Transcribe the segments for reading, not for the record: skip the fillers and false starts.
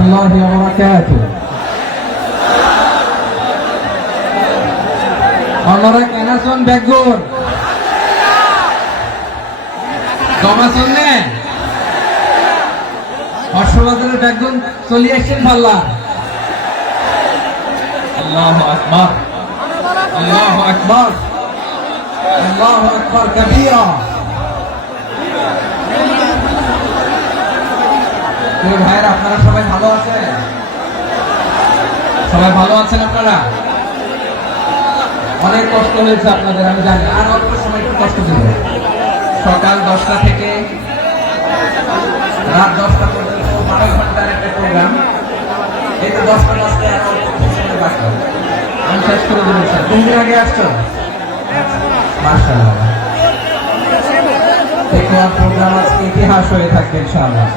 الله وبركاته. আপনারা কেন আছেন বেগুর কমাছেন না হর্ষবর্ধনের বেগুন চলে আসছেন পাল্লা আল্লাহু আকবার আল্লাহু আকবার আল্লাহু আকবার কবীরা। ভাইরা আপনারা সবাই ভালো আছেন? সবাই ভালো আছেন? আপনারা অনেক কষ্ট হয়েছে আপনাদের আমি জানি, আর অল্প সময় একটু কষ্ট দিল। সকাল 10টা থেকে রাত 10টা পর্যন্ত 12 ঘন্টার একটা প্রোগ্রাম। এই তো 10টা বাজতে আর অল্প সময় বাকি, আমি শেষ করে দেবো। স্যার কোন দিন আগে আসছো? মাশাআল্লাহ, প্রোগ্রাম আজকে ইতিহাস হয়ে থাকবে ইনশাআল্লাহ।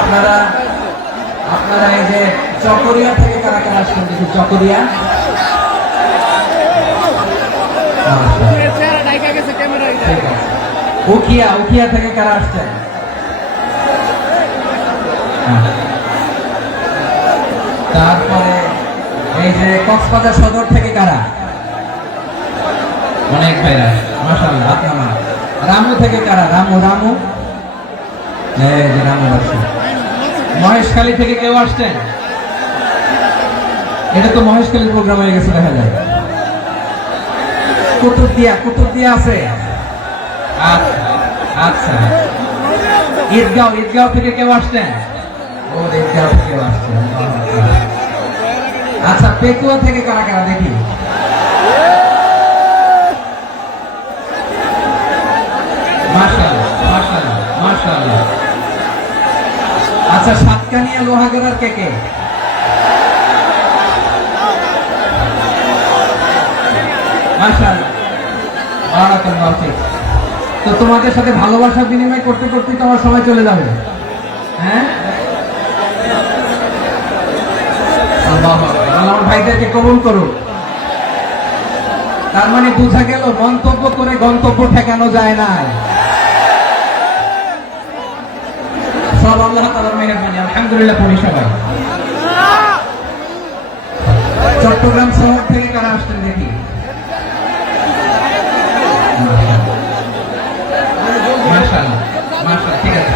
আপনারা আপনারা এই যে চকরিয়া থেকে কারা কারা আসছেন দেখি? চকরিয়া উখিয়া, উখিয়া থেকে কারা আসছেন? তারপরে এই যে কক্সবাজার সদর থেকে কারা? অনেক ভাইরা মাশাআল্লাহ। আপনারা রামু থেকে কারা? রামু রামু এই যে রামু আসছে। মহেশখালী থেকে কেউ আসছেন? এটা তো মহেশখালীর প্রোগ্রাম হয়ে গেছে দেখা যায়। কুতুবদিয়া, কুতুবদিয়া আছে। আচ্ছা, ঈদগাঁও, ঈদগাঁও থেকে কেউ আসছেন? ও ঈদগাঁও থেকে কেউ আসছেন। আচ্ছা, পেকুয়া থেকে কারা কারা দেখি? মাশাআল্লাহ মাশাআল্লাহ মাশাআল্লাহ। আচ্ছা, সাতকানিয়া লোহাগড়ার কে কে? মাশাআল্লাহ বারাকাল্লাহু ফিক। তো তোমাদের সাথে ভালোবাসা বিনিময় করতে করতে তো আমার সময় চলে যাবে। হ্যাঁ, আল্লাহু আকবার। আল্লাহ ভাইদেরকে কবুল করুন। তার মানে বোঝা গেল মন্তব্য করে গন্তব্য ঠেকানো যায় না। সব আল্লাহ তাআলার মেহেরবানি, আলহামদুলিল্লাহ। পড়ি সবাই। চট্টগ্রাম শহর থেকে কারা আসছেন দেখি? মাশাআল্লাহ মাশাআল্লাহ, ঠিক আছে।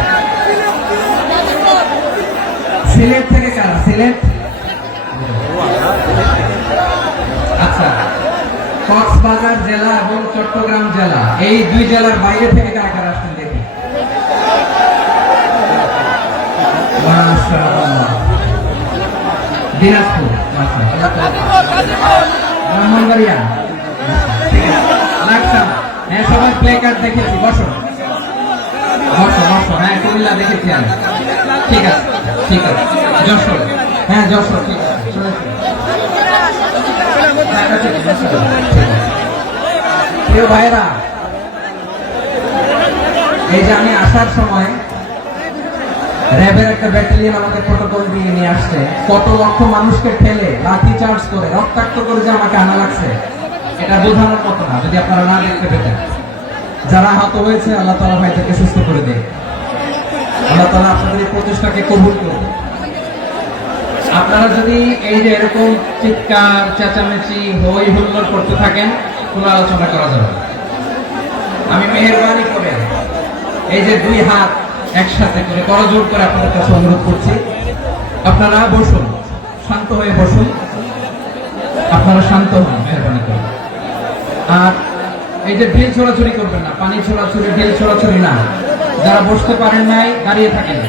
সিলেট থেকে কারা? সিলেট, আচ্ছা। কক্সবাজার জেলা এবং চট্টগ্রাম জেলা, এই দুই জেলার বাইরে থেকে কারা কারা আসছেন দেখি? মাশাআল্লাহ। দিনাজপুর, ব্রাহ্মণবাড়িয়া, লাকসাম। হ্যাঁ, সবাই প্লে কার্ড দেখেছি। বসো বসো বসো। হ্যাঁ, কুমিল্লা দেখেছি আমি। ঠিক আছে ঠিক আছে। যশোর, হ্যাঁ যশোর, ঠিক আছে। প্রিয় ভাইরা, এই যে আমি আসার সময় র্যাবের একটা ব্যাটালিয়ন আমাকে প্রটোকল দিয়ে নিয়ে আসছে। কত লক্ষ মানুষকে ঠেলে লাঠি চার্জ করে রক্তাক্ত করে যে আমাকে আনা লাগছে, এটা বোঝানোর মতো না যদি আপনারা না দেখতে পেতেন। যারা আহত হয়েছে আল্লাহ তাআলা ভাইদেরকে সুস্থ করে দেয়। আল্লাহ তাআলা আপনাদের এই প্রচেষ্টাকে কবুল করুন। আপনারা যদি এই যে এরকম চিৎকার চেঁচামেচি হই হুল্লোড় করতে থাকেন, কোনো আলোচনা করা যাবে না। আমি মেহেরবানি করে এই যে দুই হাত একসাথে করে করজোড় করে আপনাদের কাছে অনুরোধ করছি, আপনারা বসুন, শান্ত হয়ে বসুন। আপনারা শান্ত হন মেহেরবানি করে। আর এই যে ঢিল ছোড়াছুড়ি করবেন না, পানি ছোড়াছুড়ি, ঢিল ছোড়াছুড়ি না। যারা বসতে পারেন নাই দাঁড়িয়ে থাকেন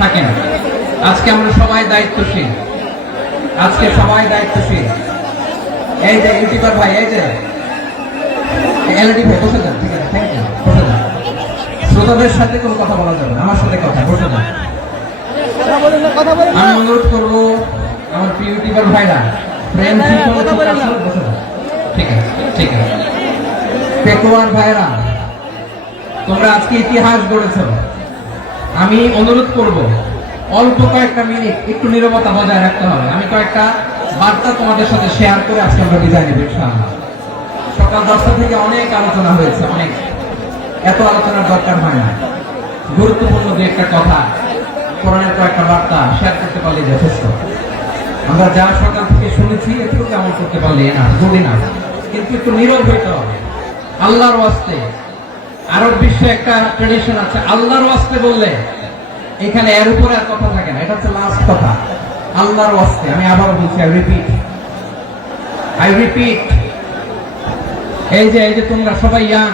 থাকেন। আজকে আমরা সবাই দায়িত্বশীল, আজকে সবাই দায়িত্বশীল। এই যে ইউটিউবার ভাই, এই যে এলইডি ভাই, বসে যান। ঠিক আছে, থ্যাংক ইউ, বসে যান। শ্রোতাদের সাথে কোনো কথা বলা যাবে না, আমার সাথে কথা। বসে যান। আমি অনুরোধ করবো আমার প্রিয় ইউটিউবার ভাইরা, ফ্রেন্ড বসে যান। ঠিক আছে ঠিক আছে। পেকুয়ার ভাইরা, তোমরা আজকে ইতিহাস গড়েছ। আমি অনুরোধ করব অল্প কয়েকটা মিনিট একটু নীরবতা বজায় রাখতে হবে। আমি কয়েকটা বার্তা তোমাদের সাথে শেয়ার করে আজকে আমরা বিদায় নেব ইনশাআল্লাহ। সকাল 10টা থেকে অনেক আলোচনা হয়েছে, অনেক। এত আলোচনার দরকার হয় না। গুরুত্বপূর্ণ দু একটা কথা কোরআনের কয়েকটা বার্তা শেয়ার করতে পারলে যথেষ্ট। আমরা যা সকাল থেকে শুনেছি একটু কেমন করতে পারলে না যদি না, কিন্তু একটু নীরব হইতে হবে আল্লাহর ওয়াস্তে। আরব বিশ্বে একটা ট্রেডিশন আছে, আল্লাহর ওয়াস্তে বললে এখানে এর উপরে আর কথা থাকে না, এটা হচ্ছে লাস্ট কথা। আল্লাহর ওয়াস্তে, আমি আবার বলছি, আই রিপিট, এই যে তোমরা সবাই young,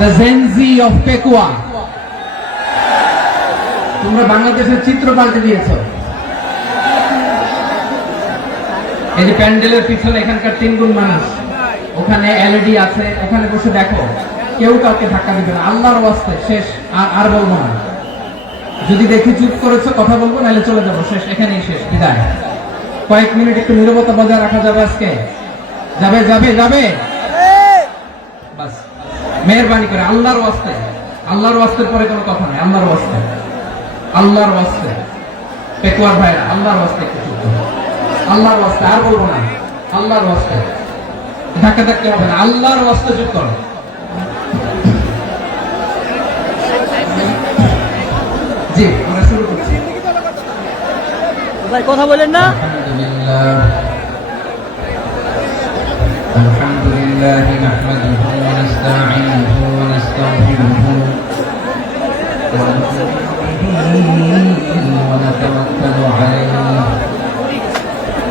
the Gen Z of Pekua, তোমরা বাংলাদেশের চিত্র পাল্টে দিয়েছ। এই যে প্যান্ডেলের পিছনে এখানকার 3 গুণ মানুষ, ওখানে এলইডি আছে, ওখানে বসে দেখো, কেউ কাউকে ধাক্কা দিবে না। আল্লাহর ওয়াস্তে শেষ, আর বলবো না। যদি দেখি চুপ করেছো কথা বলবো, নাহলে চলে যাবো, শেষ, এখানেই শেষ, বিদায়। কয়েক মিনিট একটু নীরবতা বজায় রাখা যাবে আজকে? যাবে যাবে যাবে, বাস মেহেরবানি করে আল্লাহর ওয়াস্তে। আল্লাহর ওয়াস্তের পরে কোনো কথা নেই, আল্লাহর ওয়াস্তে, আল্লাহর ওয়াস্তে। পেকুয়ার ভাইরা, আল্লাহর ওয়াস্তে একটু চুপ করো, আল্লাহর ওয়াস্তে, আর বলবো না, আল্লাহর ওয়াস্তে। ধাক্কা ধাক্কা হবে না, আল্লাহর ওয়াস্তে চুপ করো। জি, আমরা শুরু করছি। ভাই কথা বলেন না। আলহামদুলিল্লাহ নাহমাদুহু ওয়া নাস্তাঈনুহু ওয়া নাস্তাগফিরুহু ওয়া নু'মিनु বিহি ওয়া নাতাওয়াক্কালু আলাইহি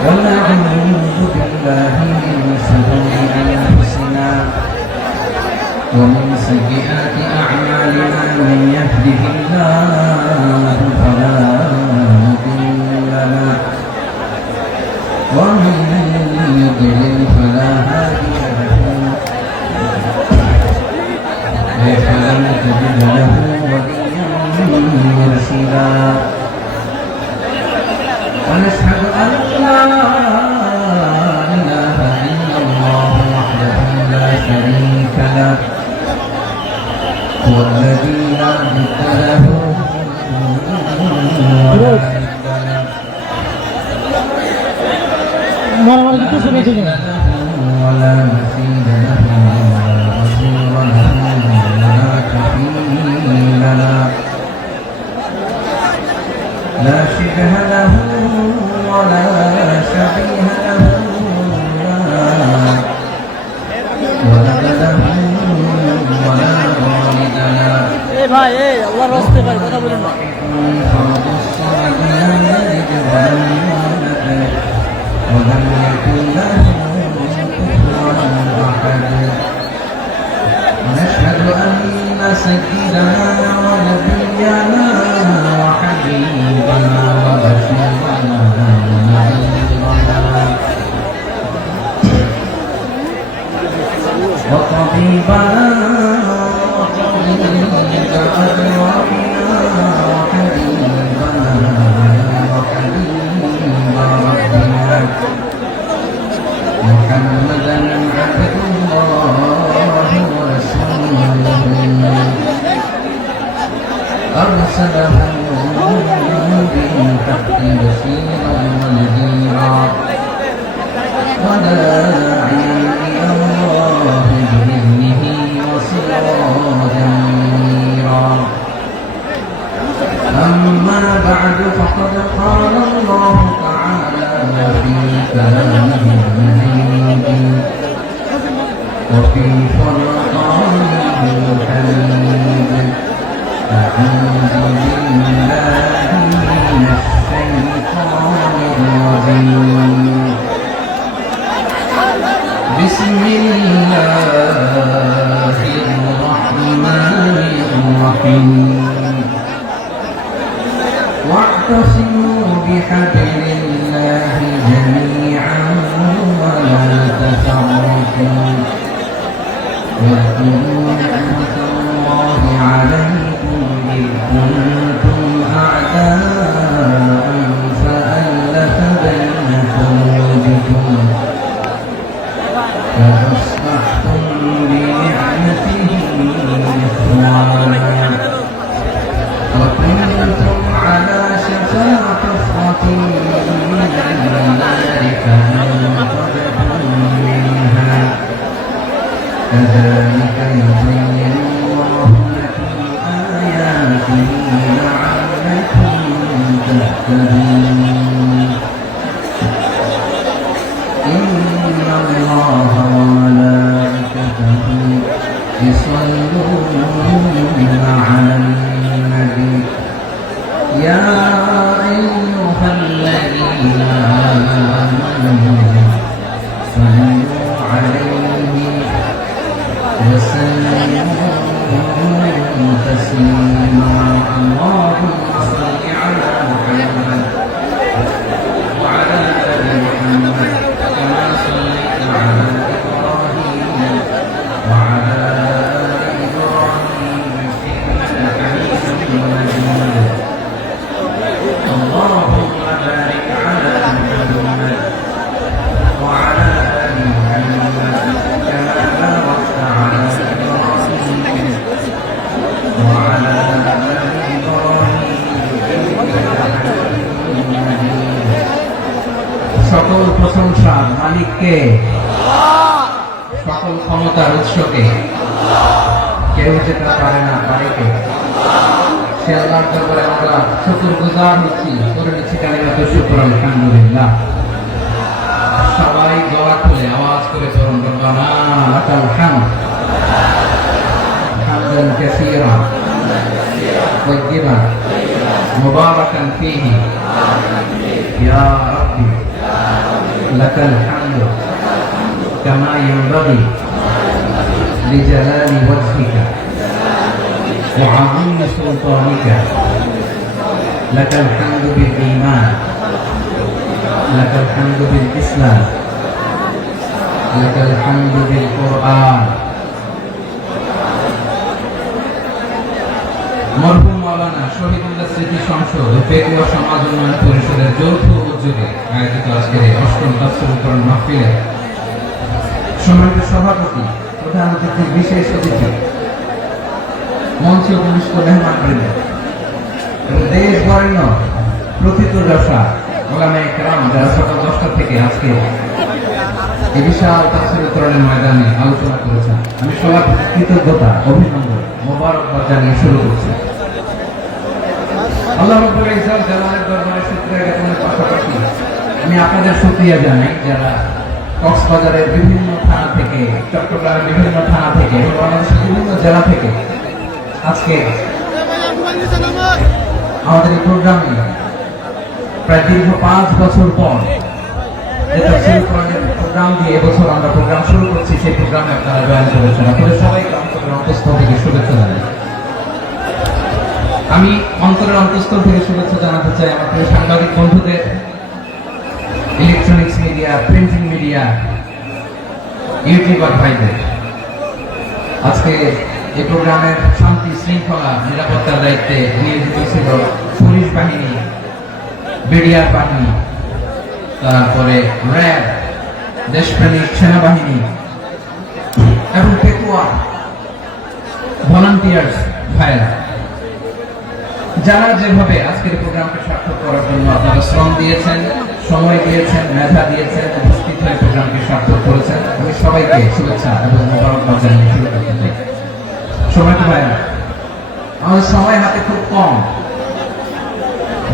ওয়া না'উযু বিল্লাহি মিন শুরুরি আনফুসিনা ওয়া মিন সাইয়্যাতি আ'মালিনা মান ইয়াহদিহিল্লাহু ফালা মুদিল্লা লাহু ওয়া মান يضلل فلا هادي له فلن تجد له وليا مرشدا ونشهد أن لا إله إلا الله وحده لا شريك له هو الذي لا ند له ولا مثيل له ولا وزير له ولا كفيل له لا شبه له ولا شبيه له ولد له ولا والد له ভাই আল্লাহর রাস্তায় ভাই কথা বলেন না। فرد الصمد لم يلد ولم يولد ولم يكن له كفوا احد ونشهد ان سيدنا ونبينا وحبيبنا ورسولنا ونبينا وطبيبنا وطبيب أرواحنا وحبيبنا وحبيب ربنا محمدا عبد الله ورسوله أرسله بالحق بشيرا ونذيرا وداعيا إلى الله بإذنه وسراجا منيرا أما بعد فقد قال الله تعالى في كلامه المجيد وفي فرقانه الحميد أعوذ بالله من الشيطان الرجيم بسم الله الرحمن الرحيم واعتصموا بحبل الله جميعا ولا تفرقوا واذكروا نعمة الله عليكم إذ كنتم أعداء فألف بين قلوبكم فأصبحتم بنعمته إخوانا وكنتم على شفا حفرة من النار فأنقذكم منها كذلك يبين الله لكم آياته لعلكم প্রশংসার মালিককে, সকল ক্ষমতার উৎসকে, কেউ যেটা পারে না, পারে কে? সে আল্লাহর দরবারে আমরা শুকরগুজার হচ্ছি, করে নিচ্ছি কালিমাতুল শুকর, আলহামদুলিল্লাহ। সবাই গলা খুলে আওয়াজ করে পড়ুন, রব্বানা লাকাল হামদ হামদান কাসীরা তাইয়্যিবান মুবারাকান ফীহি ইয়া রাব্বি লাকাল হামদু কামা ইয়ানবাগি লিজালালি ওয়াজহিকা ওয়া আযীমি সুলতানিকা লাকাল হামদু বিল ঈমান লাকাল হামদু বিল ইসলাম লাকাল হামদু বিল কুরআন। মরহুম মাওলানা শহীদুল্লাহ স্মৃতি সংসদ ও ফিকহ ও সমাজ উন্নয়ন পরিষদের যৌথ উদ্যোগে আয়োজিত আজকের এই অষ্টম তাফসীরুল কোরআন মাহফিলে সম্মানিত সভাপতি, প্রধান অতিথি, বিশেষ অতিথি, মঞ্চে উপবিষ্ট মেহমানবৃন্দ এবং দেশ বরেণ্য প্রথিতযশা ওলামায়ে কেরাম যারা সকাল 10টা থেকে আজকে এই বিশাল তাফসীরুল কোরআনের ময়দানে আলোচনা করেছেন, আমি সবার কৃতজ্ঞতা, অভিনন্দন, মোবারকবাদ জানিয়ে শুরু করছি। আল্লাহ রাব্বুল ইজ্জত জালালের দরবারে শুকরিয়া জ্ঞাপনের পাশাপাশি আমি আপনাদের শুকরিয়া জানাই যারা কক্সবাজারের বিভিন্ন থানা থেকে, চট্টগ্রামের বিভিন্ন থানা থেকে এবং বাংলাদেশের বিভিন্ন জেলা থেকে আজকে আমাদের এই প্রোগ্রামে প্রায় দীর্ঘ 5 বছর পর যে তাফসীরুল কোরআনের প্রোগ্রাম দিয়ে এবছর আমরা প্রোগ্রাম শুরু করছি, সেই প্রোগ্রামে আপনারা জয়েন করেছেন। আপনাদের সবাইকে অন্তরের অন্তঃস্থল থেকে শুভেচ্ছা জানাই। আমি অন্তরের অন্তঃস্থল থেকে শুভেচ্ছা জানাতে চাই আমার প্রিয় সাংবাদিক বন্ধুদের, electronics media, printing media, YouTuber ভাইদের। আজকে এই প্রোগ্রামের শান্তি শৃঙ্খলা নিরাপত্তার দায়িত্বে নিয়োজিত ছিল পুলিশ বাহিনী, বিডিআর বাহিনী, তারপরে র্যাব, দেশপ্রেমিক সেনাবাহিনী এবং পেকুয়া ভলান্টিয়ার্স ভাইরা, যারা যেভাবে আজকের প্রোগ্রামকে সার্থক করার জন্য আপনারা শ্রম দিয়েছেন, সময় দিয়েছেন, মেধা দিয়েছেন, উপস্থিত হয়ে প্রোগ্রামকে সার্থক করেছেন, আমি সবাইকে শুভেচ্ছা এবং মোবারকবাদ জানিয়ে শুরু করতে চাই। সময়টা ভাইরা, আমাদের সময় হাতে খুব কম।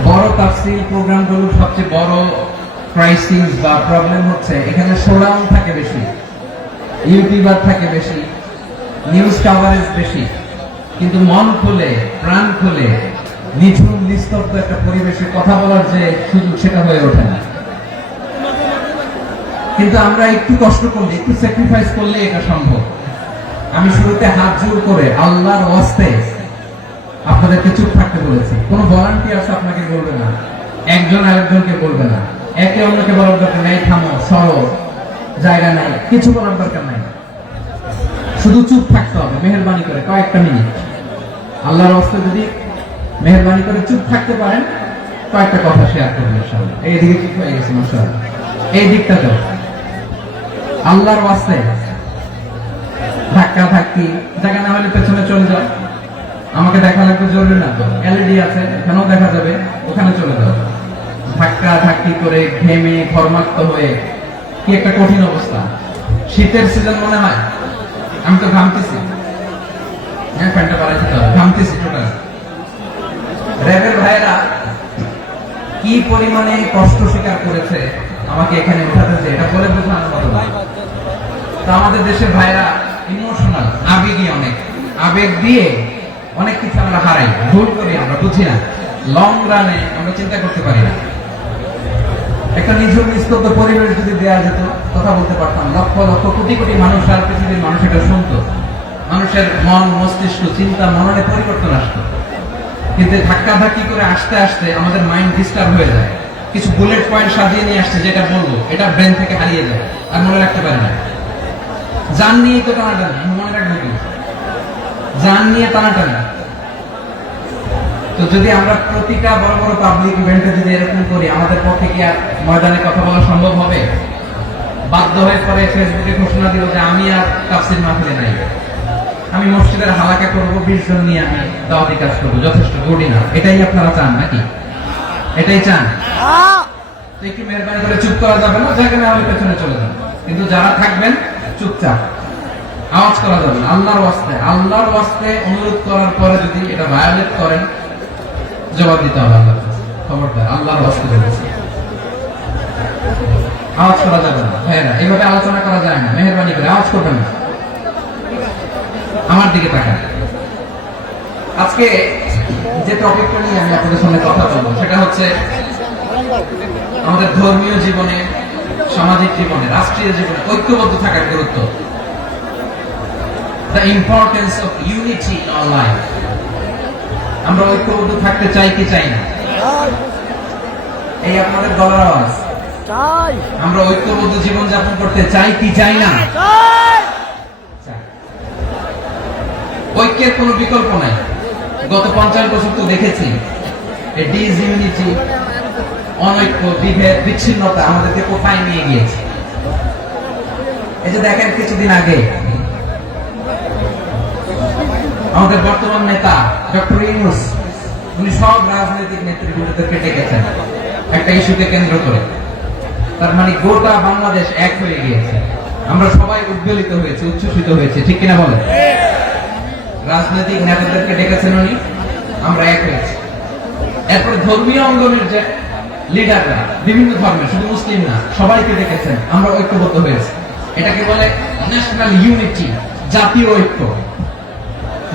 বড় তাফসীর প্রোগ্রামগুলোর সবচেয়ে বড় ক্রাইসিস বা প্রবলেম হচ্ছে এখানে শোডাউন থাকে বেশি, ইউটিউবার থাকে বেশি, নিউজ কভারেজ বেশি, কিন্তু মন খুলে, প্রাণ খুলে, নিঝুম নিস্তব্ধ একটা পরিবেশে কথা বলার যে সুযোগ, সেটা হয়ে ওঠে না। কিন্তু আমরা একটু কষ্ট করলে, একটু স্যাক্রিফাইস করলে এটা সম্ভব। আমি শুরুতে হাত জোর করে আল্লাহর ওয়াস্তে আপনাদেরকে চুপ থাকতে বলেছি। কোনো ভলান্টিয়ার্স আপনাকে বলবে না, একজন আরেকজনকে বলবে না, একে অন্যকে বলার দরকার নাই, থামো, সরো, জায়গা নাই, কিছু বলার দরকার নাই, শুধু চুপ থাকতে হবে মেহেরবানি করে কয়েকটা মিনিট। আল্লাহর ওয়াস্তে যদি মেহেরবানি করে চুপ থাকতে পারেন, কয়েকটা কথা শেয়ার করবেন ইনশাআল্লাহ। এইদিকে ঠিক হয়ে গেছে মাশাআল্লাহ, এই দিকটাতে আল্লাহর ওয়াস্তে ধাক্কা ধাক্কি জায়গা না হলে পেছনে চলে যাও, আমাকে দেখা লাগবে জরুরি না তো, এলইডি আছে এখানেও দেখা যাবে, ওখানে চলে যাও। ধাক্কা ধাক্কি করে ঘেমে ঘর্মাক্ত হয়ে কি একটা কঠিন অবস্থা। শীতের সিজন মনে হয়, আমি তো ঘামতেছি, হ্যাঁ প্যান্টটা বাড়াইতে হবে, ঘামতেছি টোটাল। র্যাবের ভাইরা কি পরিমাণে কষ্ট স্বীকার করেছে আমাকে এখানে উঠাতে, যে এটা বলে বোঝানোর মতো না। তো আমাদের দেশের ভাইরা ইমোশনাল, আবেগী, অনেক আবেগ দিয়ে অনেক কিছু আমরা হারাই, ভুল করি, আমরা বুঝি না, লং রানে আমরা চিন্তা করতে পারি না। একটা নিঝুম নিস্তব্ধ পরিবেশ যদি দেওয়া যেত, কথা বলতে পারতাম, লক্ষ লক্ষ কোটি কোটি মানুষ আর পৃথিবীর মানুষ এটা শুনতো, মানুষের মন, মস্তিষ্ক, চিন্তা, মননে পরিবর্তন আসতো। কিন্তু ধাক্কা ধাক্কি করে আসতে আসতে আমাদের মাইন্ড ডিস্টার্ব হয়ে যায়। কিছু বুলেট পয়েন্ট সাজিয়ে নিয়ে আসছে, যেটা বলবো এটা ব্রেন থেকে হারিয়ে যায়, আর মনে রাখতে পারি না। জান নিয়ে তো টানাটানি, মনে রাখবো কি, জান নিয়ে টানাটানি। তো যদি আমরা প্রতিটা বড় বড় পাবলিক ইভেন্টে যদি এরকম করি, আমাদের পক্ষে কি আর ময়দানে কথা বলা সম্ভব হবে? বাধ্য হয়ে পরে ফেসবুকে ঘোষণা দিল যে আমি আর তাফসীর মাহফিলে নাই, আমি মসজিদের হালাকা করবো, 20 জন নিয়ে আমি দাওয়াতি কাজ করবো, যথেষ্ট গুড না? এটাই আপনারা চান নাকি? এটাই চান? তো একটু মেহরবানি করে চুপ করা যাবে না, যেখানে আমি পেছনে চলে যাবেন, কিন্তু যারা থাকবেন চুপচাপ, আওয়াজ করা যাবে না। আল্লাহর ওয়াস্তে অনুরোধ করার পরে যদি এটা ভায়োলেট করেন জবাব দিতে হবে আল্লাহর কাছে। খবরদার, আল্লাহর ওয়াস্তে বলছি, আওয়াজ করা যাবে না। হ্যাঁ, এইভাবে আলোচনা করা যায় না। মেহরবানি করে আওয়াজ করবেন না। আমার দিকে তাকান। আজকে যে টপিকটা নিয়ে আমি আপনাদের সামনে কথা বলবো সেটা হচ্ছে আমাদের ধর্মীয় জীবনে, সামাজিক জীবনে, রাষ্ট্রীয় জীবনে ঐক্যবদ্ধ থাকার গুরুত্ব। The importance of unity in our life. আমরা ঐক্যবদ্ধ থাকতে চাই কি চাই না? এই আপনাদের গলার আওয়াজ। চাই। আমরা ঐক্যবদ্ধ জীবন যাপন করতে চাই কি চাই না? চাই। ঐক্যের কোনো বিকল্প নাই। গত 50 বছর তো দেখেছি এই ডিসইউনিটি, অনৈক্য, বিভেদ, বিচ্ছিন্নতা আমাদেরকে কোথায় নিয়ে গিয়েছে। এই যে দেখেন কিছুদিন আগে আমাদের বর্তমান নেতা ডক্টর ইউনূস, উনি সব রাজনৈতিক নেতৃবৃন্দদেরকে ডেকেছেন একটা ইস্যুকে কেন্দ্র করে। তার মানে গোটা বাংলাদেশ এক হয়ে গিয়েছে। আমরা সবাই উদ্বেলিত হয়েছে, উচ্ছ্বসিত হয়েছে, ঠিক কিনা বলেন? রাজনৈতিক নেতাদেরকে ডেকেছেন উনি, আমরা এক হয়েছি। এরপরে ধর্মীয় অঙ্গনের যে লিডাররা, বিভিন্ন ধর্মের, শুধু মুসলিম না, সবাইকে ডেকেছেন, আমরা ঐক্যবদ্ধ হয়েছি। এটাকে বলে ন্যাশনাল ইউনিটি, জাতীয় ঐক্য।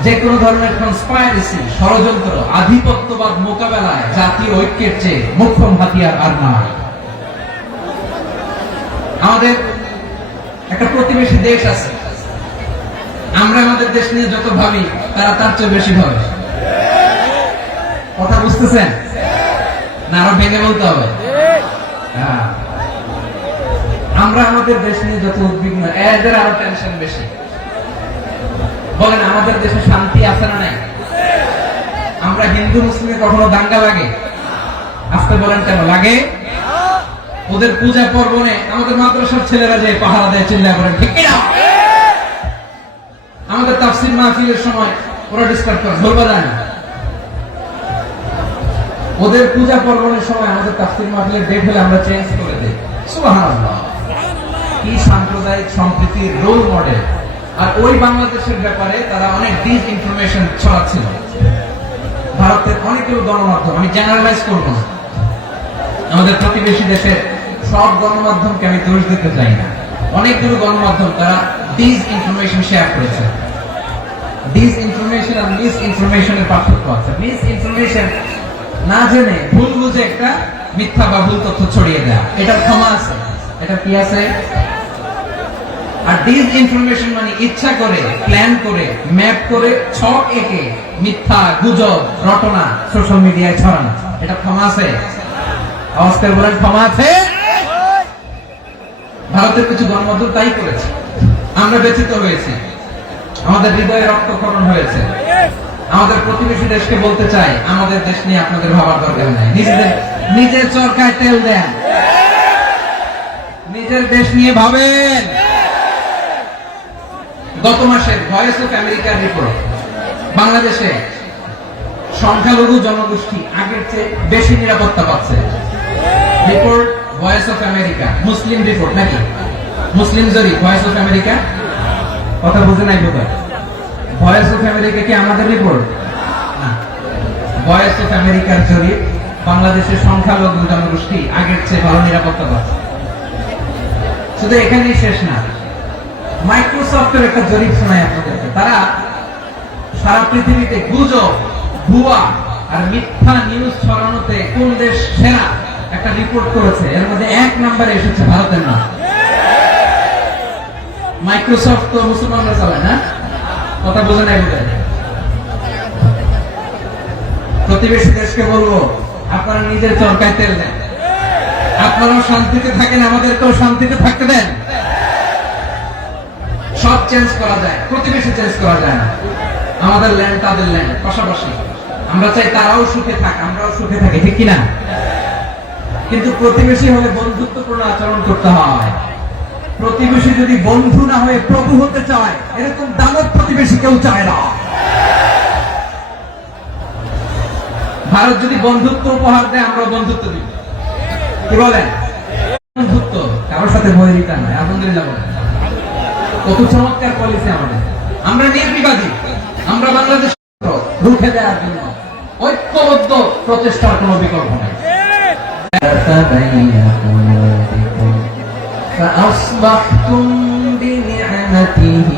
যে কোনো ধরনের কনস্পাইরেসি, ষড়যন্ত্র, আধিপত্যবাদ মোকাবেলায় জাতীয় ঐক্যের চেয়ে মোক্ষম হাতিয়ার আর নাই। আমাদের একটা প্রতিবেশী দেশ আছে, আমরা আমাদের দেশ নিয়ে যত ভাবি তারা তার চেয়ে বেশি ভাবে। কথা বুঝতেছেন না? আরো ভেঙে বলতে হবে। হ্যাঁ, আমরা আমাদের দেশ নিয়ে যত উদ্বিগ্ন, এদের আরো টেনশন বেশি। বলেন, আমাদের দেশে শান্তি আছে না নাই? আমরা হিন্দু মুসলিমে কখনো দাঙ্গা লাগে? আসতে বলেন কেন লাগে? ওদের পূজা পর্বণে আমাদের মাদ্রাসার ছেলেরা যে পাহারা দেয়, চিল্লা করেন, ঠিক কিনা? আমাদের তাফসীর মাহফিলের সময় ওরা ডিস্টার্ব করে, ধরবা যায় না। ওদের পূজা পর্বণের সময় আমাদের তাফসীর মাহফিলের ডেট হলে আমরা চেঞ্জ করে দেই। সুবহানাল্লাহ, কি সাম্প্রদায়িক সম্প্রীতির রোল মডেল। আর ওই বাংলাদেশের ব্যাপারে তারা অনেক ডিসইনফরমেশন ছড়াচ্ছিল। ভারতের অনেকগুলো গণমাধ্যম, আমি জেনারেলাইজ করব না, আমাদের প্রতিবেশী দেশের সব গণমাধ্যমকে আমি দোষ দিতে চাই না, অনেকগুলো গণমাধ্যম তারা ডিসইনফরমেশন শেয়ার করেছে। ডিসইনফরমেশন আর মিস ইনফরমেশনের পার্থক্য আছে। মিস ইনফরমেশন না জেনে ভুল বুঝে একটা মিথ্যা বা ভুল তথ্য ছড়িয়ে দেয়া, এটার ক্ষমা আছে, এটা কি আছে। আর ডিসইনফরমেশন মানে ইচ্ছা করে, প্ল্যান করে, ম্যাপ করে, ছক এঁকে মিথ্যা, গুজব, রটনা সোশ্যাল মিডিয়ায় ছড়ানো, এটা ক্ষমা আছে? আওয়াজ করে বলেন, ক্ষমা আছে? ভারতের কিছু গণমাধ্যম তাই করেছে, আমরা ব্যথিত হয়েছি, আমাদের হৃদয়ে রক্তক্ষরণ হয়েছে। আমাদের প্রতিবেশী দেশকে বলতে চাই, আমাদের দেশ নিয়ে আপনাদের ভাবার দরকার নাই, নিজের চরকায় তেল দেন, নিজের দেশ নিয়ে ভাবেন। গত মাসে ভয়েস অফ আমেরিকার রিপোর্ট, বাংলাদেশে সংখ্যালঘু জনগোষ্ঠী আগের চেয়ে বেশি নিরাপত্তা পাচ্ছে। Report voice of America, Muslim report নাকি? মুসলিম জরিপ, ভয়েস অফ আমেরিকা। কথা বুঝে নাই বোধহয়? ভয়েস অফ আমেরিকা কি আমাদের রিপোর্ট না? ভয়েস অফ আমেরিকার জরিপ, বাংলাদেশের সংখ্যালঘু জনগোষ্ঠী আগের চেয়ে ভালো নিরাপত্তা পাচ্ছে। শুধু এখানেই শেষ না, মাইক্রোসফটের একটা জরিপ শোনায় আপনাদেরকে। তারা সারা পৃথিবীতে গুজব, ভুয়া আর মিথ্যা নিউজ ছড়ানোতে কোন দেশ সেরা একটা রিপোর্ট করেছে। এর মধ্যে 1 নম্বরে এসেছে ভারতের নাম। মাইক্রোসফট তো মুসলমানরা চালায় না? কথা বোঝা নাই বোধ হয়। প্রতিবেশী দেশকে বলবো, আপনারা নিজের চরকায় তেল দেন, আপনারাও শান্তিতে থাকেন, আমাদেরকেও শান্তিতে থাকতে দেন। সব চেঞ্জ করা যায়, প্রতিবেশী চেঞ্জ করা যায় না। আমাদের ল্যান্ড তাদের ল্যান্ড, পাশাপাশি। আমরা চাই তারাও সুখে থাক, আমরাও সুখে থাকি, ঠিক কিনা? কিন্তু প্রতিবেশী হলে বন্ধুত্বপূর্ণ আচরণ করতে হয়। প্রতিবেশী যদি বন্ধু না হয়ে প্রভু হতে চায়, এরকম দানব প্রতিবেশী কেউ চায় না। ভারত যদি বন্ধুত্ব উপহার দেয়, আমরা বন্ধুত্ব দিব। কি বলেন? বন্ধুত্ব কারোর সাথে বৈরিতা নয়। আলহামদুলিল্লাহ বলেন। কত চমৎকার পলিসি আমাদের। আমরা নির্বিবাদী, আমরা বাংলাদেশ রুখে দেওয়ার জন্য ঐক্যবদ্ধ প্রচেষ্টার কোনো বিকল্প নাই। فأصبحتم بنعمته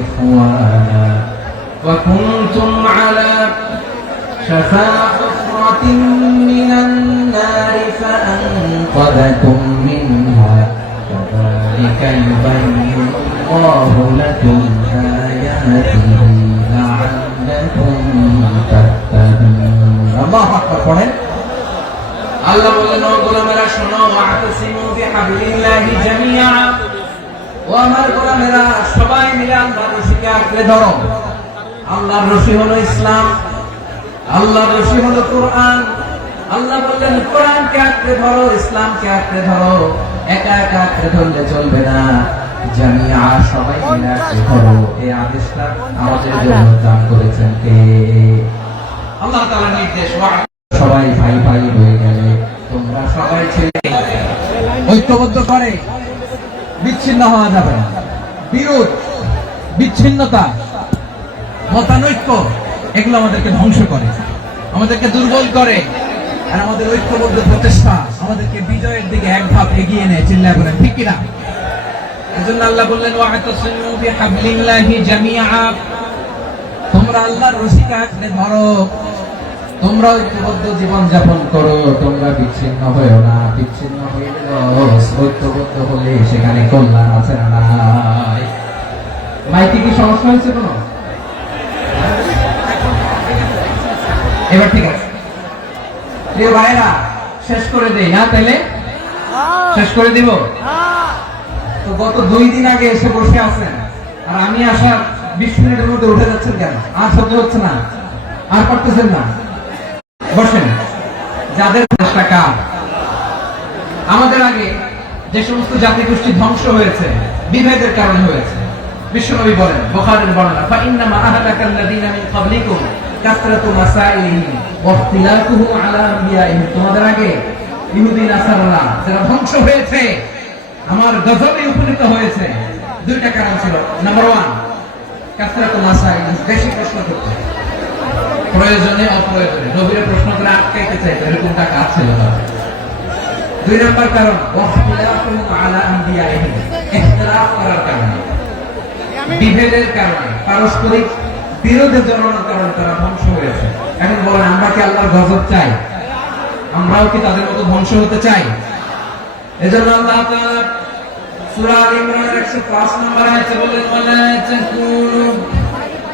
إخوانا وكنتم على شفا حفرة من النار فأنقذكم منها كذلك يبين الله لكم آياته لعلكم تهتدون الله أكبر পড়েন আল্লাহ বললেন ও গোলামেরা শোনো ওয়াতাসিমু বিহাবলিল্লাহি জামিআ ও আমার গোলামেরা সবাই মিলে আল্লাহর রশিকে আঁকড়ে ধরো আল্লাহর রশি হলো ইসলাম আল্লাহর রশি হলো কোরআন আল্লাহ বললেন কোরআনকে আঁকড়ে ধরো ইসলামকে আঁকড়ে ধরো একা একা আঁকড়ে ধরলে চলবে না জামিআ সবাই মিলে আঁকড়ে ধরো এই আদেশটা আমাদের জন্য দান করেছেন কে আল্লাহ তাআলার নির্দেশ সবাই ভাই ভাই হয়ে গেলে তোমরা সবাই ছেলে ঐক্যবদ্ধ করে বিচ্ছিন্ন হওয়া যাবে না বিরোধ বিচ্ছিন্নতা মতানৈক্য এগুলো আমাদেরকে ধ্বংস করে আমাদেরকে দুর্বল করে আর আমাদের ঐক্যবদ্ধ প্রচেষ্টা আমাদেরকে বিজয়ের দিকে এক ধাপ এগিয়ে নেয় চিল্লায় বলেন ঠিক কিনা এজন্য আল্লাহ বললেন ওয়াতাসিমু বিহাবলিল্লাহি জামিআ তোমরা আল্লাহর রশিকে আঁকড়ে ধরো তোমরা ঐক্যবদ্ধ জীবন যাপন করো তোমরা বিচ্ছিন্ন হয়েও না বিচ্ছিন্ন হইলে ঐক্যবদ্ধ হলে সেখানে কল্যাণ আছে না নাই মাইকে কি সমস্যা হয়েছে কোনো এবার ঠিক আছে প্রিয় ভাইরা শেষ করে দেই না তাইলে শেষ করে দিব তো গত 2 দিন আগে এসে বসে আছেন আর আমি আসার 20 মিনিটের মধ্যে উঠে যাচ্ছেন কেন আর সহ্য হচ্ছে না আর পারতেছেন না বসেন যাদের চেষ্টা কার আমাদের আগে যে সমস্ত জাতি গোষ্ঠী ধ্বংস হয়েছে বিভেদের কারণে হয়েছে বিশ্বনবী বলেন বুখারীর বর্ণনা ফাইন্নামা আহলাকাল্লাযীনা মিন ক্বাবলিকুম কাসরাতু মাসাইলিহিম ওয়া ইখতিলাফুহুম আলা আনবিয়াইহিম তোমাদের আগে ইহুদি নাসারারা যারা ধ্বংস হয়েছে আমার গজবে উপনীত হয়েছে দুইটা কারণ ছিল নাম্বার 1 কাসরাতু মাসাইলিহিম বেশি প্রশ্ন করতে প্রয়োজনে অপ্রয়োজনে নবীর প্রশ্ন করে আটকাইতে চাইতো এরকমটা কাজ ছিল না 2 নম্বর কারণ ওয়াহতিলাফুহুম আলা আনবিয়াইহিম ইখতিলাফ করার কারণে বিভেদের কারণে পারস্পরিক বিরোধে জড়ানোর কারণে তারা ধ্বংস হয়েছে এখন বলেন আমরা কি আল্লাহর গজব চাই আমরাও কি তাদের মতো ধ্বংস হতে চাই এজন্য আল্লাহ তাআলা সূরা আল ইমরানের 105 নম্বর আয়াতে বলেন ওয়ালা তাকুনু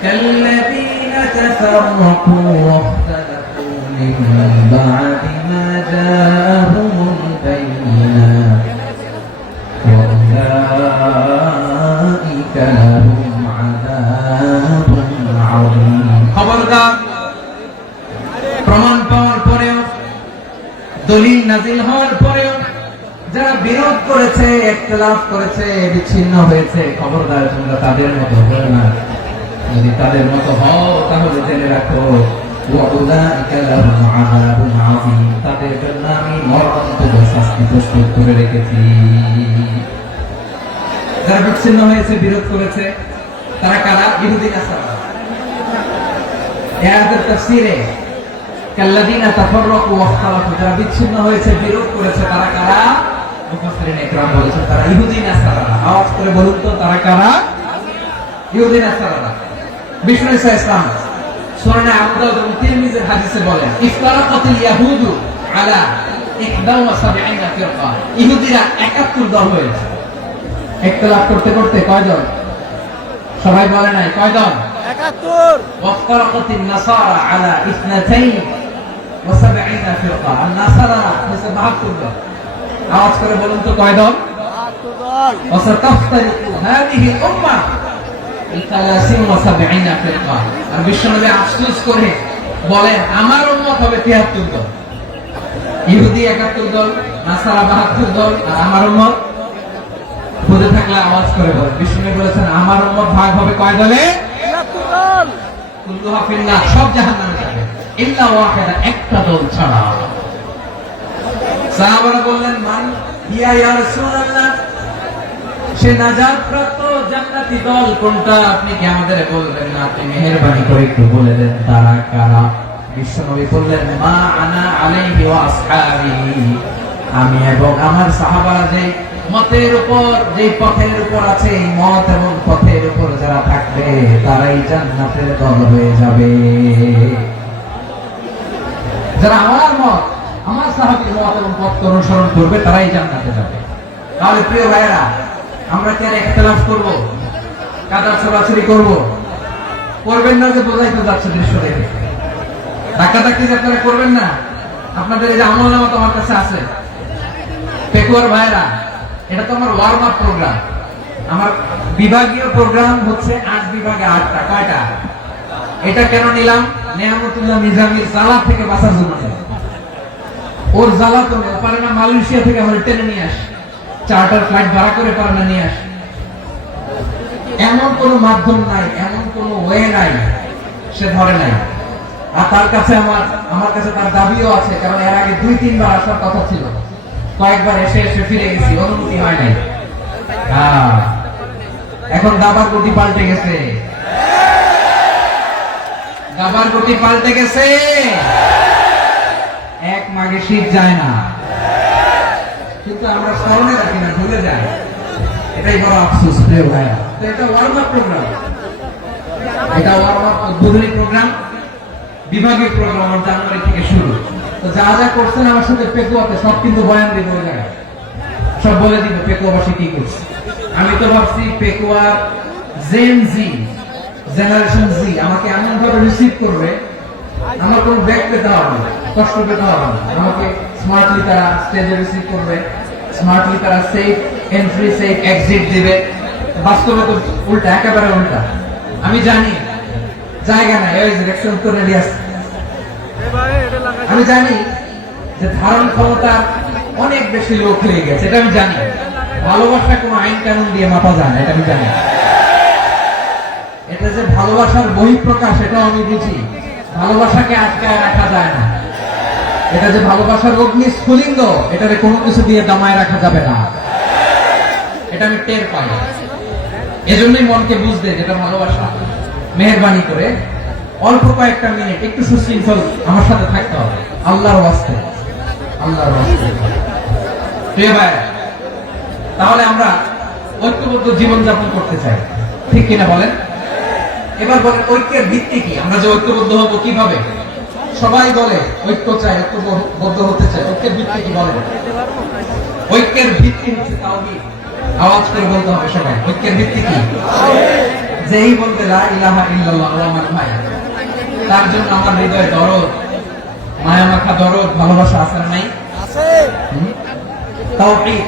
কাল্লাযীনা তাফাররাকু ওয়াখতালাফু মিন বা'দি মা জাআহুমুল বায়িনাত ওয়া উলাইকা লাহুম আযাবুন আযীম খবরদার প্রমাণ পাওয়ার পরেও দলিল নাজিল হওয়ার পরেও যারা বিরোধ করেছে ইখতিলাফ করেছে বিচ্ছিন্ন হয়েছে খবরদার তোমরা তাদের মতো হও না যদি তাদের মতো হও তাহলে জেনে রাখো ওয়াউলাইকা লাহুম আযাবুন আযীম তাদের জন্য আমি মরণান্তর শাস্তি প্রস্তুত করে রেখেছি যারা বিচ্ছিন্ন হয়েছে বিরোধ করেছে তারা কারা ইহুদি নাসারা আয়াতের তাফসীরে কাল্লাযীনা তাফাররাকু ওয়াখতালাফু যারা বিচ্ছিন্ন হয়েছে বিরোধ করেছে তারা কারা মুফাসসিরিন ইকরাম বলেছেন তারা ইহুদি নাসারা আওয়াজ করে বলুন তো তারা কারা ইহুদি নাসারা বিষ্ণু ঈসা ইসলাম সূরা আবু দাউদ এবং তিরমিজির হাদিসে বলেন ইফতারাকাতিল ইয়াহুদু আলা 71 ফিরকা ইহুদিরা 71 দল হয়েছে ইখতিলাফ করতে করতে কয়জন সবাই বলে নাই কয়জন 71 ওয়াফতারাকাতিন নাসারা আলা 72 ফিরকা আর নাসারা হচ্ছে 72 দল আওয়াজ করে বলুন তো কয় দল 72 দল ওয়াসাতাফতারিকু হাদিহি উম্মাহ 73 ফিরকা আর বিশ্বনবী আফসোস করে বলেন আমার উম্মত হবে 73 দল ইহুদি 71 দল নাসারা 72 দল আর আমার উম্মত বুঝে থাকলে আওয়াজ করে বলেন বিশ্বনবী বলেছেন আমার উম্মত ভাগ হবে কয় দলে 73 দল কুল্লুহা ফিন্নার সব জাহান্নামে যাবে ইল্লা ওয়াহিদা একটা দল ছাড়া সাহাবারা বললেন, মান হিয়া ইয়া রাসূলুল্লাহ, সে নাজাত প্রাপ্ত জান্নাতি দল কোনটা? আপনি কি আমাদের বলবেন না? আপনি মেহেরবানি করে একটু বলে দেন তারা কারা? বিশ্বনবী বললেন, মা আনা আলাইহি ওয়া আসহাবি, আমি এবং আমার সাহাবারা যে মতের উপর, যে পথের উপর আছে, এই মত এবং পথের উপর যারা থাকবে তারাই জান্নাতের দল হয়ে যাবে। যারা আমার মত, আমার সাহাবীর মত এবং পথ অনুসরণ করবে তারাই জান্নাতে যাবে। তাহলে প্রিয় ভাইয়েরা, আমরা কি আর ইখতিলাফ করব, কাদা ছোড়াছুড়ি করব? করবেন না, যে বোঝাই তো যাচ্ছে দৃশ্য দেখে। ধাক্কাধাক্কি যে আপনারা করবেন না। আপনাদের এই যে আমলনামা তো আমার কাছে আছে। পেকুয়ার ভাইয়েরা, এটা তো আমার ওয়ার্ম আপ প্রোগ্রাম। আমার বিভাগীয় প্রোগ্রাম হচ্ছে 8 বিভাগে 8টা। কয়টা? এটা কেন নিলাম? নেয়ামতুল্লাহ নিজামীর জ্বালা থেকে বাঁচার জন্য। ওর জ্বালা তো পারে না, মালয়েশিয়া থেকে আমরা টেনে নিয়ে আসি, চার্টার ফ্লাইট ভাড়া করে পারে না নিয়ে আসি। এমন কোন মাধ্যম নাই, এমন কোন ওয়ে নাই, সে ধরে নাই। আর তার কাছে আমার কাছে তার দাবিও আছে, কারণ এর আগে 2-3 বার আসার কথা ছিল। কয়েকবার এসে ফিরে গেছি, অনুমতি হয় নাই। এখন দাবার গতি পাল্টে গেছে, দাবার গতি পাল্টে গেছে। এক মাগে শীত যায় না, কিন্তু আমরা স্মরণে রাখি না, ভুলে যাই। এটাই বড় আফসোস প্রিয় ভাইয়া। তো এটা ওয়ার্ম আপ প্রোগ্রাম, এটা ওয়ার্ম আপ উদ্বোধনী প্রোগ্রাম, বিভাগীয় প্রোগ্রাম আমার জানুয়ারি থেকে শুরু। তো যা যা করছেন আমার সাথে পেকুয়াতে সব কিন্তু বয়ান দিব, ওই জায়গায় সব বলে দিব পেকুয়াবাসী কি করছে। আমি তো ভাবছি পেকুয়া জেন জি, জেনারেশন জি আমাকে এমন ভাবে রিসিভ করবে, আমার কোনো ব্যাক পেতে হবে না, কষ্ট পেতে হবে না। আমাকে স্মার্টলি তারা স্টেজে রিসিভ করবে, স্মার্টলি তারা সেফ এন্ট্রি সেফ এক্সিট দিবে। বাস্তবে তো উল্টা, একেবারে উল্টা। আমি জানি জায়গা নাই, এই ডিরেকশন তো রেডি আছে। আমি জানি যে ধারণ ক্ষমতা অনেক বেশি লোক হয়ে গেছে, এটা আমি জানি। ভালোবাসা কোনো আইন কানুন দিয়ে মাপা যায় না, এটা আমি জানি। এটা যে ভালোবাসার বহিঃপ্রকাশ, এটাও আমি বুঝি। ভালোবাসাকে আটকায় রাখা যায় না। এটা যে ভালোবাসার অগ্নি স্ফুলিঙ্গ, এটারে কোনো কিছু দিয়ে দামায় রাখা যাবে না, এটা আমি টের পাই। এজন্যই মনকে বুঝতে যেটা ভালোবাসা। মেহেরবানি করে অল্প কয়েকটা মিনিট একটু সুশৃঙ্খল আমার সাথে থাকতে হবে, আল্লাহর ওয়াস্তে, আল্লাহর ওয়াস্তে। প্রিয় ভাই, তাহলে আমরা ঐক্যবদ্ধ জীবনযাপন করতে চাই, ঠিক কিনা বলেন? এবার বলেন, ঐক্যের ভিত্তি কি? আমরা যে ঐক্যবদ্ধ হবো কিভাবে? সবাই বলে ঐক্য চাই, ঐক্যবদ্ধ হতে চাই। ঐক্যের ভিত্তি কি বলেন? ঐক্যের ভিত্তি হচ্ছে তাওহীদ। আওয়াজ করে বলতে হবে সবাই, ঐক্যের ভিত্তি কি? যেই বলবে লা ইলাহা ইল্লাল্লাহ, ও আমার ভাই, তার জন্য আমার হৃদয়ে দরদ, মায়া মাখা দরদ, ভালোবাসা আছে না নাই? আছে। তাওহীদ।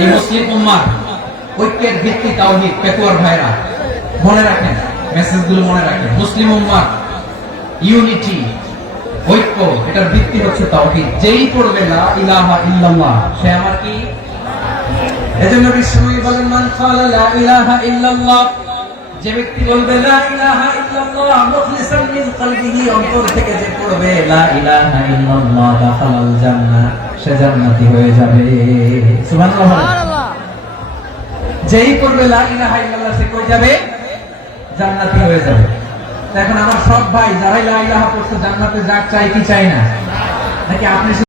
এই মুসলিম উম্মাহ ঐক্যের ভিত্তি তাওহীদ। পেকুয়ার ভাইরা মনে রাখেন, মেসেজগুলো মনে রাখেন। মুসলিম উম্মাহ ইউনিটি, ঐক্য, এটার ভিত্তি হচ্ছে তাওহীদ। যেই পড়বে লা ইলাহা ইল্লাল্লাহ, সে আমার কি? এজন্য বিশ্বনবী বলেন, মান ক্বালা লা ইলাহা ইল্লাল্লাহ, যে ব্যক্তি বলবে লা ইলাহা ইল্লাল্লাহ মুখলিসান মিন কলবিহি, অন্তর থেকে যে পড়বে লা ইলাহা ইল্লাল্লাহ, দাখালাল জান্নাহ, সে জান্নাতি হয়ে যাবে। সুবহানাল্লাহ। সুবহানাল্লাহ। যেই পড়বে লা ইলাহা ইল্লাল্লাহ, সে কই যাবে? জান্নাতি হয়ে যাবে। এখন আমার সব ভাই যারাই লা ইলাহা পড়ছে জান্নাতে যাক, চাই কি চাই না? নাকি আপনি